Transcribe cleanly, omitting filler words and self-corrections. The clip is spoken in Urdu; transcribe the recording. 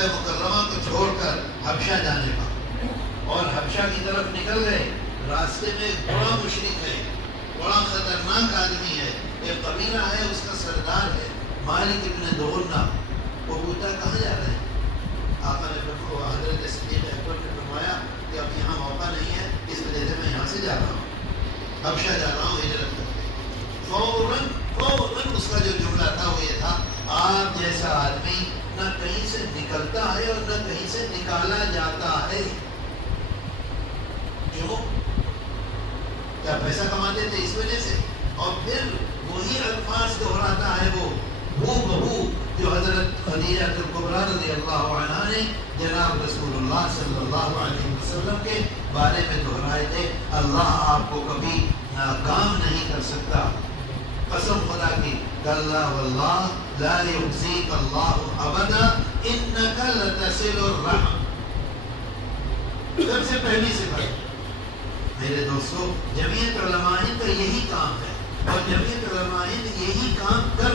مکہ مکرمہ کو چھوڑ کر حبشہ جانے کا، اور حبشہ کی طرف نکل گئے۔ راستے میں ایک بڑا مشرک ہے، بڑا خطرناک آدمی ہے، ایک قبیلہ ہے، اس کا سردار ہے مالک ابن دغنہ۔ وہ پوچھتا کہاں جا رہے ہیں؟ آقا نے حضرت صدیق اکبر نے فرمایا کہ اب یہاں موقع نہیں ہے، اس وجہ سے میں یہاں سے جا رہا ہوں، حبشہ جا رہا ہوں ہجرت کر کے۔ فوراً اس کا جو جملہ تھا وہ یہ تھا، آپ جیسا آدمی نہ کہیں سے نکلتا ہے اور نہ کہیں سے نکالا جاتا ہے۔ کیوں؟ کیا پیسہ کماتے تھے اس وجہ سے؟ اور پھر وہی الفاظ دہراتا ہے وہ بہو جو حضرت خدیجہ کبریٰ رضی اللہ عنہا نے جناب رسول اللہ صلی اللہ علیہ وسلم کے بارے میں دہرائے تھے، اللہ آپ کو کبھی ناکام نہیں کر سکتا، قسم خدا کی، کلا واللہ لا یخزیک اللہ ابدا انک لتصل الرحم۔ سب سے پہلی صفت میرے دوستو، جمعیت علماء ہند کا یہی کام ہے، اور جمعیت علماء ہند یہی کام کر